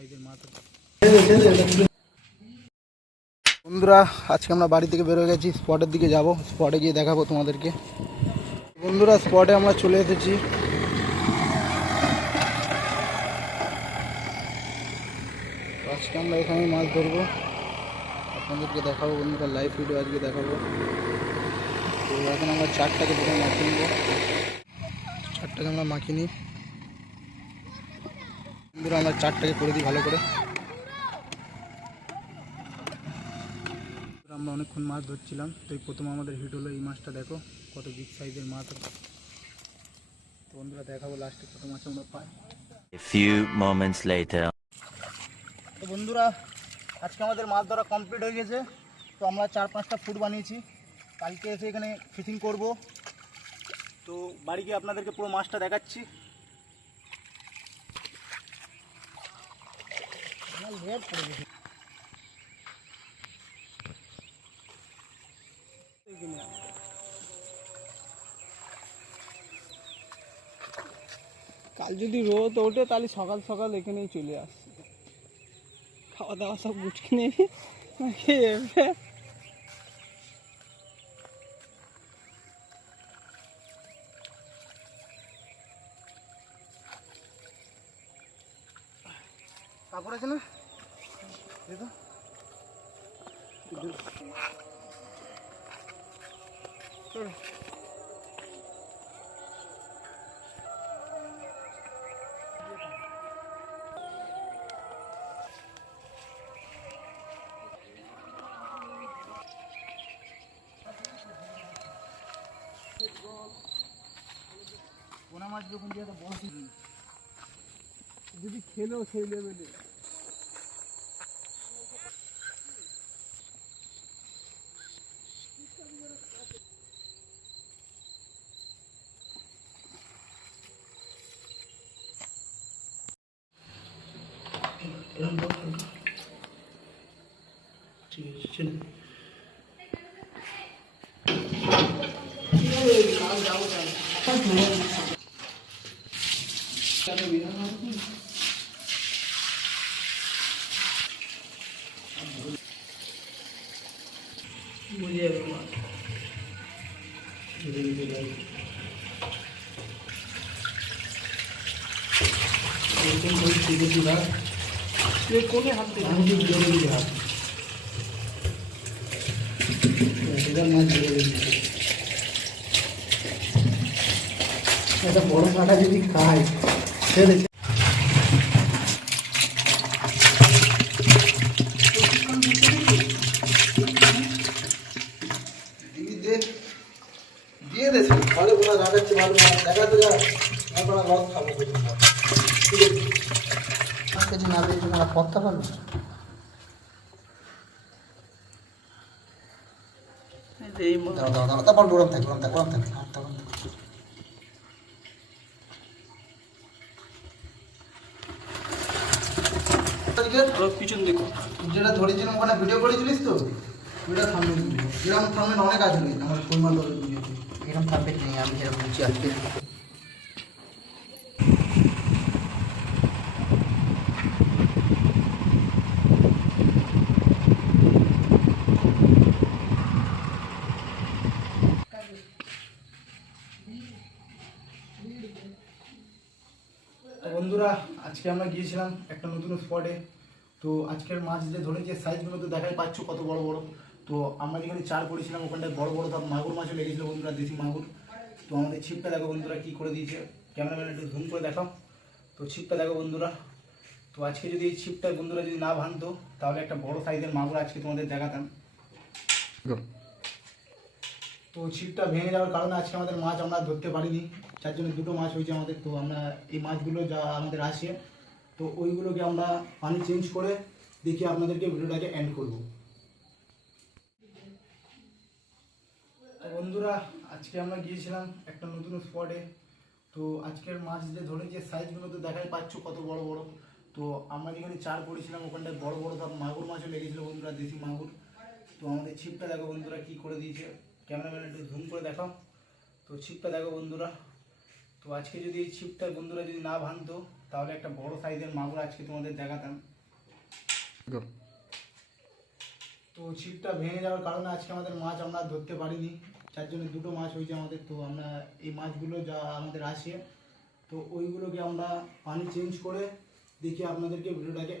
সাইজের মাছ। বন্ধুরা আজকে আমরা বাড়ি থেকে বের হয়ে গেছি, স্পটের দিকে যাব, স্পটে গিয়ে দেখাবো তোমাদেরকে। বন্ধুরা স্পটে আমরা চলে এসেছি। আজকে আমরা এখানে মাছ ধরবো, আপনাদেরকে দেখাবো বন্ধুরা, লাইভ ভিডিও আজকে দেখাবো। তো এখন আমরা চারটাকে প্রথমে মাখিয়ে নেবো, চারটাকে আমরা মাখিয়ে নিই বন্ধুরা, আমরা চারটাকে করে দিই ভালো করে। আমরা অনেকক্ষণ মাছ ধরছিলাম, তো এই প্রথম আমাদের হিট হলো। এই মাছটা দেখো কত বিগ সাইজের মাছ। তো বন্ধুরা দেখাবো লাস্টে কত মাছ আমরা পাই। A few moments later. তো বন্ধুরা আজকে আমাদের মাছ ধরা কমপ্লিট হয়ে গেছে। তো আমরা 4-5টা ফুট বানিয়েছি, কালকে এসে এখানে ফিশিং করব। তো বাড়ি গিয়ে আপনাদেরকে পুরো মাছটা দেখাচ্ছি। কাল যদি রোদ ওঠে তাহলে সকাল সকাল এখানেই চলে আসছে, খাওয়া দাওয়া সব গুছিয়ে নেবে খেয়ে। কাপড় আছে না দেখো, চলো। পোনা মাছ যখন দিয়ে বসি যদি খেলেও সেই লেভেলে। ঠিক আছে চলো। বুঝে যাবে মাছ ধীরে ধীরে লাগে, এরকম করে ধীরে ধীরে কোনে হাত দিয়ে আমি ঠিক ধরে দিই হাত এটা মাছ ধরে দিই। এটা বড় কাটা যদি খায় ছেড়ে দিয়ে দেছে ভালো করে রাখাচ্ছি, ভালো দেখাতে যা আপনারা লস খাবো ঠিক আছে না দিয়ে তোমরা পড়তে পারবে। এই দাঁড়া দাঁড়া দাঁড়া তারপর গরম থাকে গরম থাকে গরম থাকে তখন পিছন দেখো যেটা ধরেছিলাম ওখানে ভিডিও করেছিলিস তো ওটা থামবে, এরকম থামবে অনেক আছে আমার পরিমাণ ধরে এরকম থামবে নেই, আমি যেরকম বলছি আজকে। বন্ধুরা আজকে আমরা গিয়েছিলাম একটা নতুন স্পটে। তো আজকের মাছ যে ধরেছে সাইজগুলো তো দেখাই পাচ্ছ কত বড় বড়। তো আমরা যেখানে চার করেছিলাম ওখানটায় বড় বড় সব মাগুর মাছও লেগেছিলো বন্ধুরা, দেশি মাগুর। তো আমাদের ছিপটা দেখো বন্ধুরা কী করে দিয়েছে, ক্যামেরাম্যান একটু ঝুম করে দেখাও। তো ছিপটা দেখো বন্ধুরা। তো আজকে যদি এই ছিপটা বন্ধুরা যদি না ভাঙতো তাহলে একটা বড় সাইজের মাগুর আজকে তোমাদের দেখাতাম। তো ছিপটা ভেঙে যাওয়ার কারণে আজকে আমাদের মাছ আমরা ধরতে পারিনি, যার জন্য দুটো মাছ হয়েছে আমাদের। তো আমরা এই মাছগুলো যা আমাদের আসে তো ওইগুলোকে আমরা পানি চেঞ্জ করে দেখি আপনাদেরকে ভিডিওটাকে এন্ড করব। তো বন্ধুরা আজকে আমরা গিয়েছিলাম একটা নতুন স্পটে। তো আজকের মাছ যে ধরেছে সাইজগুলো তো দেখাই পাচ্ছ কত বড় বড়। তো আমরা যেখানে চার করেছিলাম ওখানটায় বড় বড় সব মাগুর মাছও লেগেছিলো বন্ধুরা, দেশি মাগুর। তো আমাদের ছিপটা দেখো বন্ধুরা কী করে দিয়েছে, ক্যামেরাম্যান একটু ঝুম করে দেখাও। তো ছিপটা দেখো বন্ধুরা। তো আজকে যদি এই ছিপটা বন্ধুরা যদি না ভাঙতো তাহলে একটা বড় সাইজের মাগুর আজকে তোমাদের দেখাতাম। তো ছিপটা ভেঙে যাওয়ার কারণে আজকে আমাদের মাছ আমরা ধরতে পারিনি, যার জন্য দুটো মাছ হয়েছে আমাদের। তো আমরা এই মাছগুলো যা আমাদের আসে, তো ওইগুলোকে আমরা পানি চেঞ্জ করে দেখি আপনাদেরকে ভিডিওটাকে